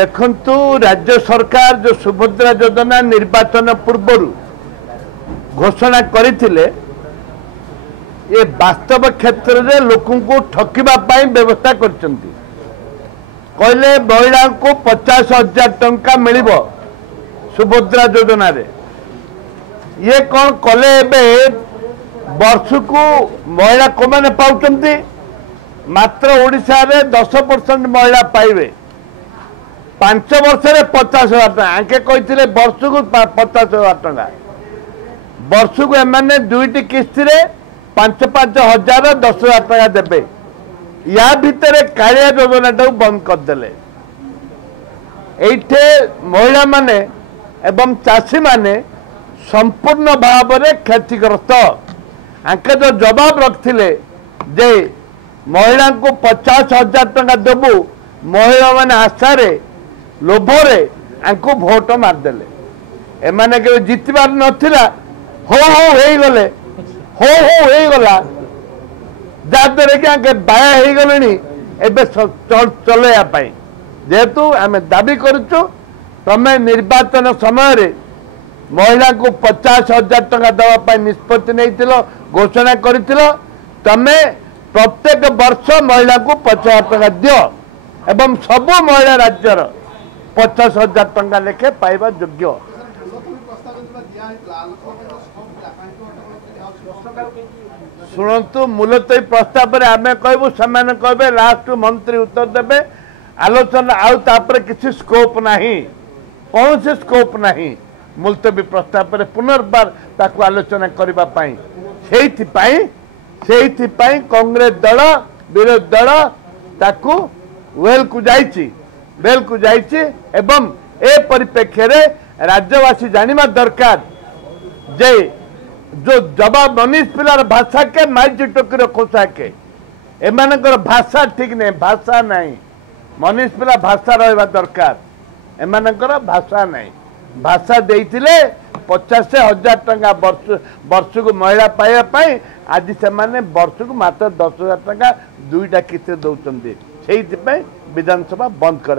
देखंतु राज्य सरकार जो सुभद्रा योजना निर्वाचन पूर्व घोषणा करथिले ये वास्तव क्षेत्र में लोक ठकिबा पाई व्यवस्था करचंती। कहले महिला को 50,000 टंका मिलिबो सुभद्रा योजना रे। ये कौन कले एबे वर्ष को महिला को माने पाउचंती मात्र ओडिशा रे 10% महिला पाइबे 5 वर्ष रे 50,000 टंका आके कहथिले वर्ष को 50,000 टंका वर्ष को एमाने दुईटी किस्ती रे 5-5 हजार 10,000 टंका देबे। या भितर कालिया योजना टाक बंद करदेले। एठे महिला माने एवं चाषी माने संपूर्ण भाव में क्षतिग्रस्त। आंके जो जवाब रखथिले जे महिला को 50,000 टंका देबू महिला माने आशा रे लोभरे आंको भोट मारदेले। एमाने के जितबार नथिला हो गले हो गला जाद्वारा कि आगे बाया हो गले एबे चलैया पाई। जेहेतु आम दाबी करुचु तमें निर्वाचन समय रे महिला को 50,000 टंका देवाई निष्पत्ति नहीं घोषणा कर तमें प्रत्येक वर्ष महिला को 50,000 टंका दियो एवं सबु महिला राज्यर 50,000 टंका लेखे पाइबा योग्य। शुणु मूलतः प्रस्ताव आम कहबू से कहे लास्ट मंत्री उत्तर देवे आलोचना आउे किसी स्कोप नहीं कौन से स्कोप नहीं मुलतवी प्रस्ताव पुनर्बार ताकू आलोचना करने कांग्रेस दल विरोधी दल ताकू वेल को जाइए एवं ए परिप्रेक्षी राज्यवासी जानिबा दरकार जे जो जवाब मनीष पिलार भाषा के माइजी टोकीर खोसा के एमानकर भाषा ठीक नहीं भाषा नहीं मनीष पिला भाषा रहा दरकार एमानकर भाषा नहीं भाषा देइथिले 50,000 टंका वर्ष को महिला पाइबा आज से वर्ष को मात्र 10,000 टंका दुईटा किस्ती दौरान से विधानसभा बंद कर।